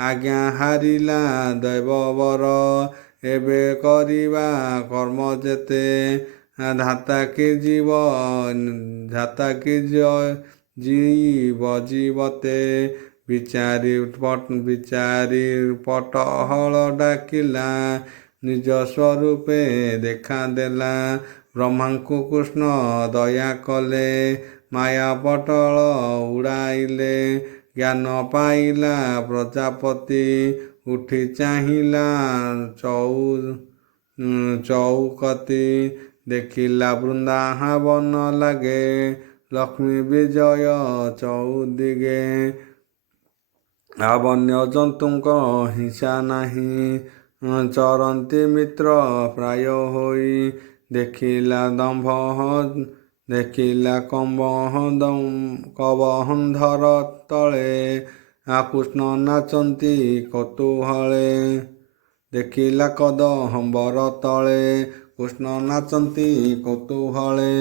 ଆଜ୍ଞା ହାରିଲା ଦେବବର ଏବେ କରିବା କର୍ମ ଯେତେ ଧାତା କି ଜୀବ ଜୀବତେ ବିଚାରି ପଟହଳ ଡାକିଲା, ନିଜ ସ୍ୱରୂପେ ଦେଖାଦେଲା। ବ୍ରହ୍ମାଙ୍କୁ କୃଷ୍ଣ ଦୟା କଲେ, ମାୟା ପଟଳ ଉଡ଼ାଇଲେ। ଜ୍ଞାନ ପାଇଲା ପ୍ରଜାପତି, ଉଠି ଚାହିଁଲା ଚଉକତି। ଦେଖିଲା ବୃନ୍ଦାବନ ଲାଗେ, ଲକ୍ଷ୍ମୀ ବିଜୟ ଚଉଦିଗେ। ବନ୍ୟ ଜନ୍ତୁଙ୍କ ହିଂସା ନାହିଁ, ଚରନ୍ତି ମିତ୍ର ପ୍ରାୟ ହୋଇ। ଦେଖିଲା କବନ୍ଧର ତଳେ, କୃଷ୍ଣ ନାଚନ୍ତି କୌତୂହଳେ। ଦେଖିଲା କଦମ୍ବର ତଳେ, କୃଷ୍ଣ ନାଚନ୍ତି କୌତୂହଳେ।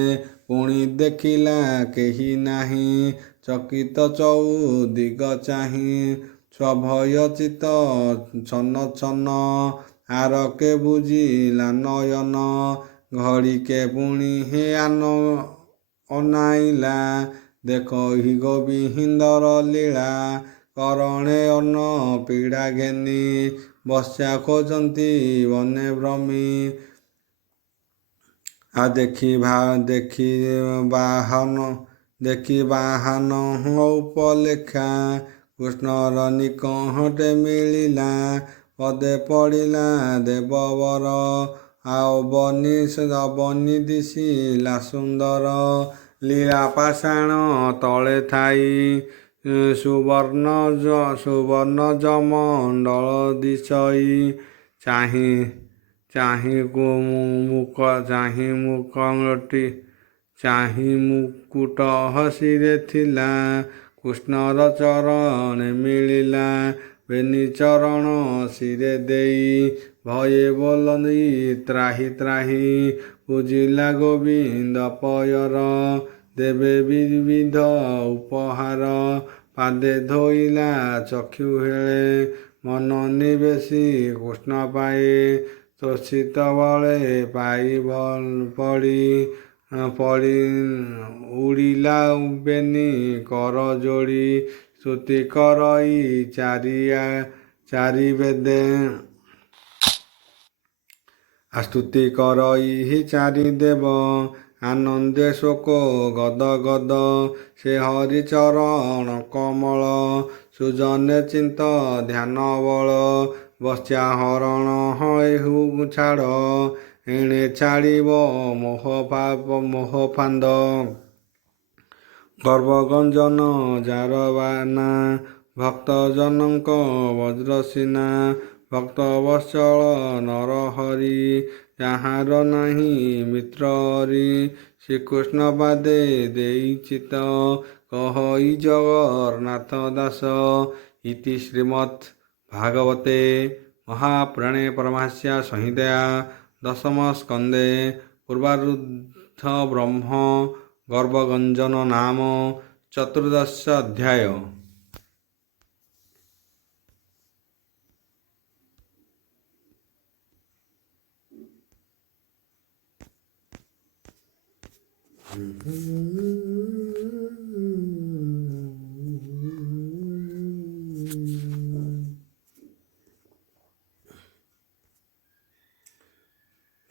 ପୁଣି ଦେଖିଲା କେହି ନାହିଁ, ଚକିତ ଚଉଦିଗ ଚାହିଁ। ସ୍ୱଭୟ ଚିତ୍ତ ଛନ ଛନ, ଆରକେ ବୁଜିଲା ନୟନ। ଘଡ଼ିକେ ପୁଣି ହେ ଅନାଇଲା, ଦେଖି ଗୋବିନ୍ଦର ଲୀଳା। କରଣେ ଅନ୍ନ ପୀଡ଼ା ଘେନି, ବସ୍ୟା ଖୋଜନ୍ତି ବନେ ଭ୍ରମି। ଦେଖି ବାହନ ଉପଲେଖା, କୃଷ୍ଣର ନିକଟେ ମିଳିଲା। ପଦେ ପଡ଼ିଲା ଦେବବର, ଅବନୀ ଦିଶିଲା ସୁନ୍ଦର। ଲୀଳା ପାଷାଣ ତଳେ ଥାଇ, ସୁବର୍ଣ୍ଣ ଜମଣ୍ଡଳ ଦିଶଇ। ଚାହିଁ ମୁକୁଟ ହସିରେ ଥିଲା, କୃଷ୍ଣର ଚରଣେ ମିଳିଲା। ବେନି ଚରଣ ଶିରେ ଦେଇ, ଭୟେ ବୋଲନ୍ତି ତ୍ରାହି ତ୍ରାହି। ପୂଜିଲା ଗୋବିନ୍ଦ ପୟର, ଦେବେ ବିବିଧ ଉପହାର। ପାଦେ ଧୋଇଲା ଚକ୍ଷୁ ହେଳେ, ମନ ନିବେଶି କୃଷ୍ଣ ପାଏ। ତୋଷିତ ବଳେ ପାଇ ପଡ଼ି, ଉଡ଼ିଲା ବେନି କର ଯୋଡ଼ି। ସ୍ତୁତି କରଇ ଚାରି ଦେବ, ଆନନ୍ଦେ ଶୋକ ଗଦ ଗଦ। ସେ ହରି ଚରଣ କମଳ, ସୁଜନେ ଚିତ୍ତ ଧ୍ୟାନ ବଳ। ବସ୍ୟା ହରଣ ଏହୁ ଛାଡ଼, ଏଣେ ଛାଡ଼ିବ ମୋହ ଫାନ୍ଦ। ଗର୍ଭଗଞ୍ଜନ ଯାର ବାନା, ଭକ୍ତ ଜନଙ୍କ ବଜ୍ରସୀନା। ଭକ୍ତ ବତ୍ସଳ ନରହରି, ଯାହାର ନାହିଁ ମିତ୍ର ହରି। ଶ୍ରୀକୃଷ୍ଣ ପାଦେ ଦେଇ ଚିତ୍ତ, କହଇ ଜଗନ୍ନାଥ ଦାସ। ଇତି ଶ୍ରୀମଦ୍ ଭାଗବତେ ମହାପୁରାଣେ ପାରମହଂସ୍ୟା ସଂହିତାୟା ଦଶମ ସ୍କନ୍ଧେ ପୂର୍ବାର୍ଦ୍ଧ ବ୍ରହ୍ମ ଗର୍ଭଗଞ୍ଜନ ନାମ ଚତୁର୍ଦଶ ଅଧ୍ୟାୟ।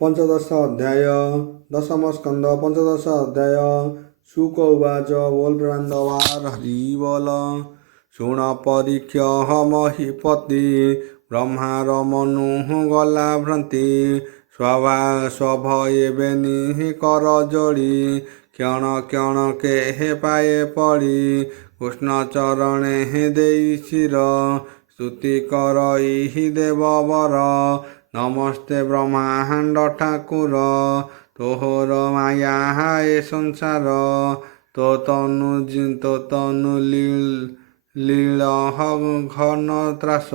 ପଞ୍ଚଦଶ ଅଧ୍ୟାୟ ଦଶମ ସ୍କନ୍ଧ ପଞ୍ଚଦଶ ଅଧ୍ୟାୟ। ଶୁକ ଉବାଚ ବୋଲ ପ୍ରେମାନନ୍ଦବାର ହରି ବୋଲ। ଶୁଣ ପରୀକ୍ଷ ମହୀପତି, ବ୍ରହ୍ମାର ମନୁ ଗଲା ଭ୍ରାନ୍ତି। ସ୍ୱଭୟେ ବେନି କର ଯୋଡ଼ି, କ୍ଷଣ କ୍ଷଣକେ ହେ ପାଏ ପଡ଼ି। କୃଷ୍ଣ ଚରଣେ ଦେଇ ଶିର, ସ୍ତୁତି କରଇ ଦେବବର। ନମସ୍ତେ ବ୍ରହ୍ମାଣ୍ଡ ଠାକୁର, ତୋହର ମାୟା ଏ ସଂସାର। ତୋ ତନୁ ଲୀଳ ଘନ ତ୍ରାସ,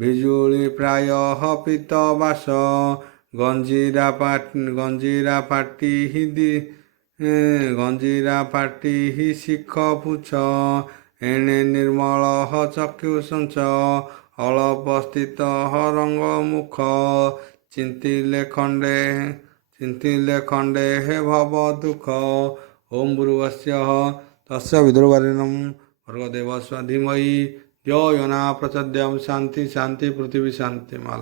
ବିଜୁଳି ପ୍ରାୟ ପୀତ ବାସ। ଗଞ୍ଜିରା ପାଟି ଶିଖ ପୁଛ, ଏଣେ ନିର୍ମଳ ଚକ୍ଷୁ ସଞ୍ଚ। ଅଳପ ସ୍ଥିତ ରଙ୍ଗ ମୁଖ, ଚିନ୍ତିଲେ ଖଣ୍ଡେ ହେ ଭବ ଦୁଃଖ। ଓಂ ଭୂର୍ଭୁବସ୍ୱଃ ତସ୍ୟ ବିତୁର୍ବରେଣ୍ୟଂ ভর্গদেবস্য ধীমহি ধিयो यो न प्रचोदयात्। शांति शांति पृथ्वी शांति। माला।